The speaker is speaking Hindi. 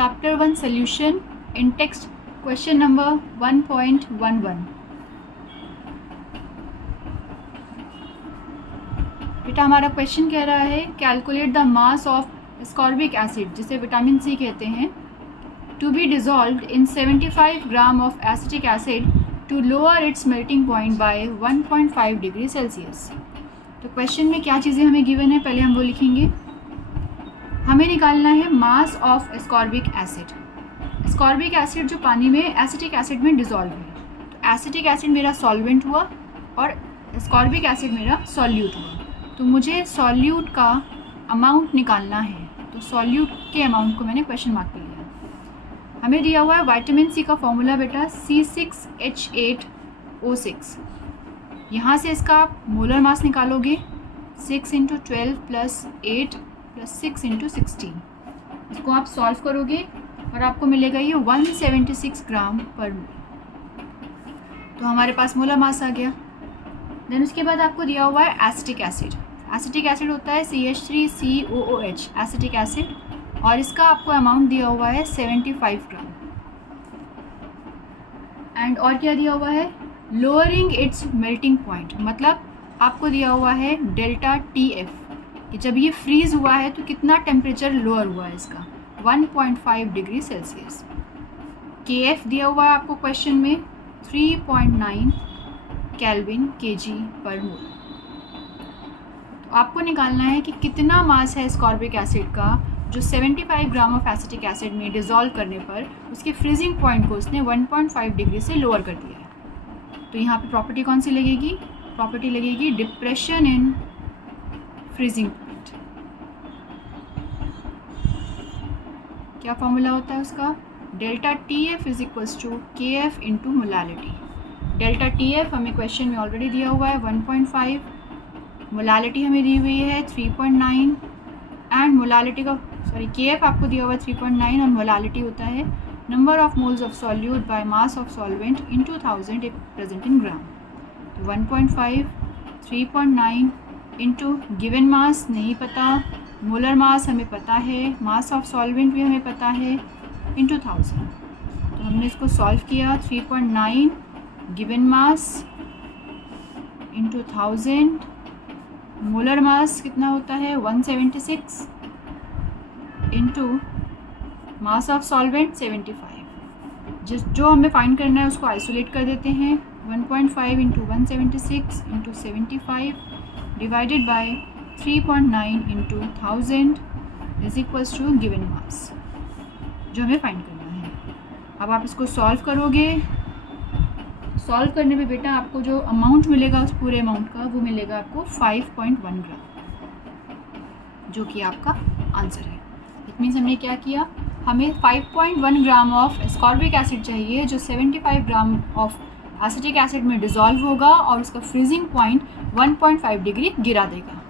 Chapter 1 Solution in text question number 1.11. बेटा हमारा क्वेश्चन कह रहा है calculate the mass of ascorbic acid जिसे विटामिन सी कहते हैं to be dissolved in 75 gram of acetic acid to lower its melting point by 1.5 degree Celsius. तो क्वेश्चन में क्या चीज़ें हमें गिवन है पहले हम वो लिखेंगे। हमें निकालना है मास of ascorbic acid. Ascorbic acid जो पानी में एसिटिक एसिड में डिज़ोल्व है, तो एसिटिक एसिड मेरा सॉल्वेंट हुआ और एस्कॉर्बिक एसिड मेरा सॉल्यूट हुआ। तो मुझे सॉल्यूट का अमाउंट निकालना है, तो सॉल्यूट के अमाउंट को मैंने क्वेश्चन मार्क पे लिया। हमें दिया हुआ है विटामिन सी का फॉर्मूला बेटा C6H8O6। यहाँ से इसका आप मोलर मास निकालोगे 6 × 12 + 8 + 6 × 16। इसको आप सॉल्व करोगे और आपको मिलेगा ये 176 ग्राम पर मोल। तो हमारे पास मोलर मास आ गया। देन उसके बाद आपको दिया हुआ है एसिटिक एसिड। एसिटिक एसिड होता है CH3COOH एसिटिक एसिड, और इसका आपको अमाउंट दिया हुआ है 75 ग्राम। एंड और क्या दिया हुआ है, लोअरिंग इट्स मेल्टिंग पॉइंट, मतलब आपको दिया हुआ है डेल्टा TF कि जब ये फ्रीज़ हुआ है तो कितना टेम्परेचर लोअर हुआ है इसका 1.5 डिग्री सेल्सियस। KF दिया हुआ है आपको क्वेश्चन में 3.9 केल्विन kg पर मोल। तो आपको निकालना है कि कितना मास है एस्कॉर्बिक एसिड का जो 75 ग्राम ऑफ एसिटिक एसिड में डिज़ोल्व करने पर उसके फ्रीजिंग पॉइंट को उसने 1.5 डिग्री से लोअर कर दिया है। तो यहाँ पे प्रॉपर्टी कौन सी लगेगी, प्रॉपर्टी लगेगी डिप्रेशन इन फ्रीजिंग पॉइंट। क्या फॉर्मूला होता है उसका, delta TF = KF × molality. Delta TF हमें क्वेश्चन में ऑलरेडी दिया हुआ है 1.5, मोलालिटी हमें दी हुई है 3.9 एंड मोलालिटी का KF आपको दिया हुआ है 3.9 और मोलालिटी होता है number of moles of solute by mass of solvent in 2000 if present in gram. तो 1.5 3.9 इंटू गिवन मास नहीं पता, मोलर मास हमें पता है, मास ऑफ सॉल्वेंट भी हमें पता है, इंटू 1000। तो हमने इसको सॉल्व किया 3.9 given mass into 1000, molar mass कितना होता है 176 इंटू मास ऑफ सॉल्वेंट 75। जो हमें फाइंड करना है उसको आइसोलेट कर देते हैं। 1.5 × 176 × 75 डिवाइडेड बाय 3.9 × 1000 = गिवन मास जो हमें फाइंड करना है। अब आप इसको सॉल्व करोगे, सॉल्व करने पे बेटा आपको जो अमाउंट मिलेगा उस पूरे अमाउंट का वो मिलेगा आपको 5.1 ग्राम, जो कि आपका आंसर है। इट मीन्स हमने क्या किया, हमें 5.1 ग्राम ऑफ एस्कॉर्बिक एसिड चाहिए जो 75 ग्राम ऑफ एसिटिक एसिड में डिज़ोल्व होगा और उसका फ्रीजिंग पॉइंट 1.5 डिग्री गिरा देगा।